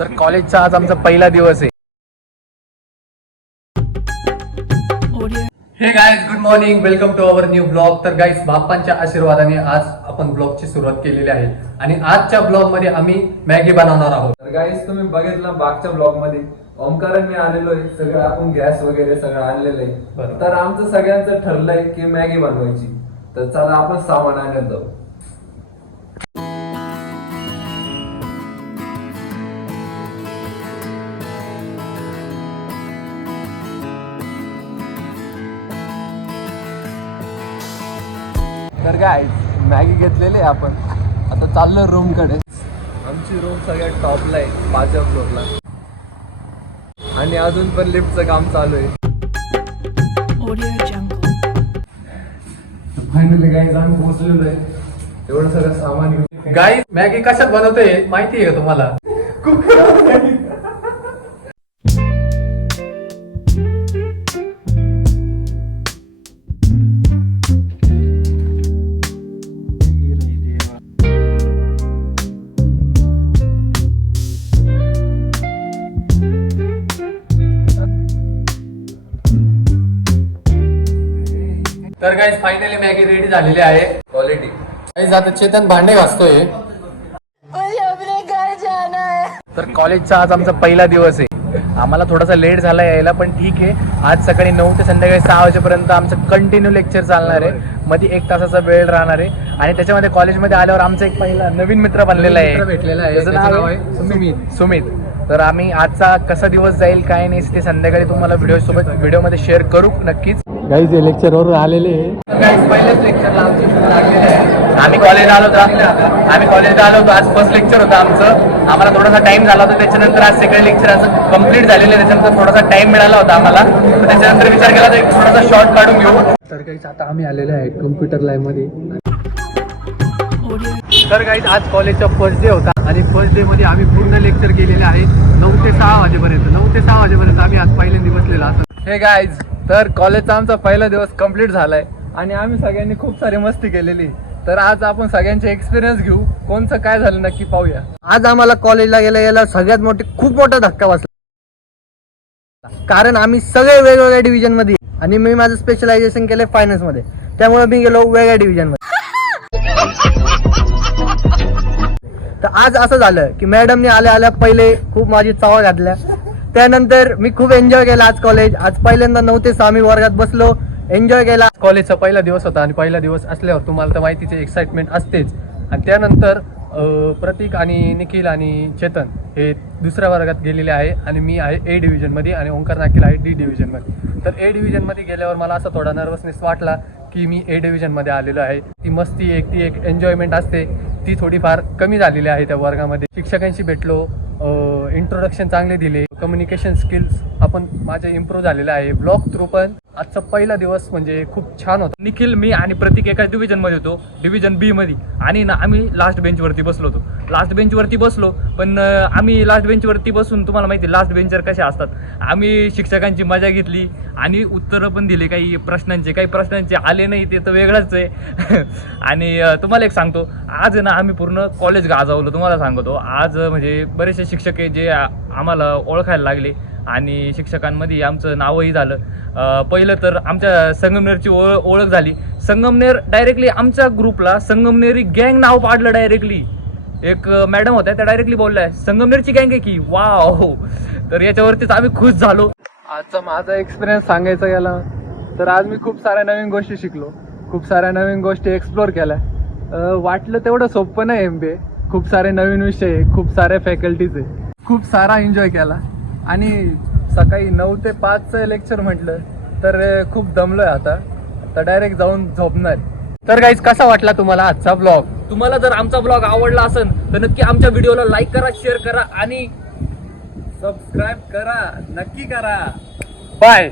तर कॉलेजचा आज आमचा पहिला दिवस आहे. Hey guys, good morning, welcome to our new blog. तर गाईज, बाप्पांच्या आशीर्वादाने आज आपण ब्लॉगची सुरुवात केलेली आहे आणि आजच्या ब्लॉग मध्ये आम्ही मॅगी बनवणार आहोत. तर गाईज, तुम्ही बघितलं मागच्या ब्लॉग मध्ये ओमकार मी आलेलो आहे. सगळं आपण गॅस वगैरे सगळं आणलेलं आहे. तर आमचं सगळ्यांचं ठरलंय की मॅगी बनवायची. तर चला आपण सामान आणायला जाऊ. तर गाईज, मॅगी घेतलेली आहे आपण. आता चाललो रूम कडे. आमची रूम सगळ्यात टॉपला आहे, 5व्या फ्लोअरला. आणि अजून पण लिफ्टचं काम चालू आहे. फायनली गाईज आम्ही पोहोचलेलो आहे. एवढं सगळं सामान घेऊन. गाईज, मॅगी कशात बनवतोय माहिती आहे का तुम्हाला? तर गाईज, फायनली मॅगी रेडी झालेली आहे. क्वालिटी. गाईज, आता चेतन भांडे घासतोय. तर कॉलेजचा आज आमचा पहिला दिवस आहे. आम्हाला थोडासा लेट झाला यायला, पण ठीक आहे. आज सकाळी 9 ते संध्याकाळी 6 वाजेपर्यंत आमचं कंटिन्यू लेक्चर चालणार आहे. मध्ये 1 तासाचा वेळ राहणार आहे. आणि त्याच्यामध्ये कॉलेजमध्ये आल्यावर आमचा एक पहिला नवीन मित्र बनलेला आहे, भेटलेला आहे. त्याचं नाव आहे सुमित. तर आम्ही आजचा कसा दिवस जाईल काय नाही ते संध्याकाळी तुम्हाला व्हिडिओमध्ये शेअर करू नक्कीच. गाईज, लेक्चरवर आलेले. पहिल्याच लेक्चरला आम्ही कॉलेजला आलो होतो. आज फर्स्ट लेक्चर होतं आमचं. आम्हाला थोडासा टाइम झाला होता. त्याच्यानंतर आज सेकंड लेक्चर असं कम्प्लीट झालेलं आहे. त्याच्यानंतर थोडासा टाइम मिळाला होता आम्हाला. त्याच्यानंतर विचार केला तर थोडासा शॉर्ट काढून घेऊ. तर गाईज, आता आम्ही आलेलो आहे कम्प्युटर लॅब मध्ये. तर गाईज, आज कॉलेजचा फर्स्ट डे होता आणि फर्स्ट डे मध्ये आम्ही पूर्ण लेक्चर केलेले आहे 9 ते 6 वाजेपर्यंत. 9 ते 6 वाजेपर्यंत आम्ही आज पहिल्यांदा बसलेलो असं. हे गाईज, तर कॉलेजचा आमचा पहिला दिवस कंप्लीट झालाय आणि आम्ही सगळ्यांनी खूप सारी मस्ती केलेली. तर आज आपण सगळ्यांचे एक्सपिरियन्स घेऊ. कोणचं काय झालं नक्की पाहूया. आज आम्हाला कॉलेजला गेला सगळ्यात खूप मोठा धक्का बसला. कारण आम्ही सगळे वेगवेगळ्या डिव्हिजन मध्ये आणि मी माझं स्पेशलायझेशन केलंय फायनान्स मध्ये. त्यामुळे मी गेलो वेगळ्या डिव्हिजन मध्ये. तर आज असं झालं की मॅडमने आल्या पहिले खूप माझी चावा घातल्या. त्यानंतर मी खूप एन्जॉय केला आज कॉलेज. आज पहिल्यांदा 9 ते 6 मी वर्गात बसलो, एन्जॉय केला. कॉलेजचा पहिला दिवस होता आणि पहिला दिवस असल्यावर तुम्हाला तर माहितीचे एक्साइटमेंट असतेच. आणि त्यानंतर प्रतीक आणि निखिल आणि चेतन हे दुसऱ्या वर्गात गेलेले आहे आणि मी आहे ए डिव्हिजनमध्ये आणि ओंकार नाकील आहे डी डिव्हिजनमध्ये. तर ए डिव्हिजनमध्ये गेल्यावर मला असा थोडा नर्वसनेस वाटला की मी ए डिव्हिजनमध्ये आलेलो आहे. ती मस्ती ती एक एन्जॉयमेंट असते, ती थोडीफार कमी झालेली आहे त्या वर्गामध्ये. शिक्षकांशी भेटलो, इंट्रोडक्शन चांगले दिले, कम्युनिकेशन स्किल्स आपण माझे इम्प्रूव्ह झालेले आहे. ब्लॉग थ्रू पण आजचा पहिला दिवस म्हणजे खूप छान होता. निखिल, मी आणि प्रतीक एकाच डिव्हिजनमध्ये होतो, डिव्हिजन बी मध्ये. आणि ना आम्ही लास्ट बेंचवरती बसलो होतो. लास्ट बेंचवरती बसलो, पण आम्ही लास्ट बेंचवरती बसून तुम्हाला माहिती लास्ट बेंचर कसे असतात. आम्ही शिक्षकांची मजा घेतली आणि उत्तरं पण दिले काही प्रश्नांचे आले नाही ते तर वेगळंच आहे. आणि तुम्हाला एक सांगतो, आज ना आम्ही पूर्ण कॉलेज गाजवलं. तुम्हाला सांगतो, आज म्हणजे बरेचसे शिक्षक आहे जे आम्हाला ओळखायला लागले आणि शिक्षकांमध्ये आमचं नावही झालं. पहिलं तर आमच्या संगमनेरची ओळख झाली. संगमनेर डायरेक्टली आमच्या ग्रुपला संगमनेरी गँग नाव पाडलं डायरेक्टली. एक मॅडम होत्या, त्या डायरेक्टली बोलल्या संगमनेरची गँग आहे की. वाव. तर याच्यावरतीच आम्ही खुश झालो. आजचा माझा एक्सपिरियन्स सांगायचा गेला तर आज मी खूप साऱ्या नवीन गोष्टी शिकलो, खूप साऱ्या नवीन गोष्टी एक्सप्लोर केल्या. वाटलं तेवढं सोपं नाही MBA. खूप सारे नवीन विषय, खूप सारे फॅकल्टीज आहे, खूप सारा एन्जॉय केला. आणि सकाळी 9 ते 5चं लेक्चर म्हटलं तर खूप दमलोय आता डायरेक्ट जाऊन झोपणार. तर गाईज, कसा वाटला तुम्हाला आजचा ब्लॉग? तुम्हाला जर आमचा ब्लॉग आवडला असेल तर नक्की आमच्या व्हिडिओला लाईक करा, शेअर करा आणि सबस्क्राईब करा, नक्की करा. बाय.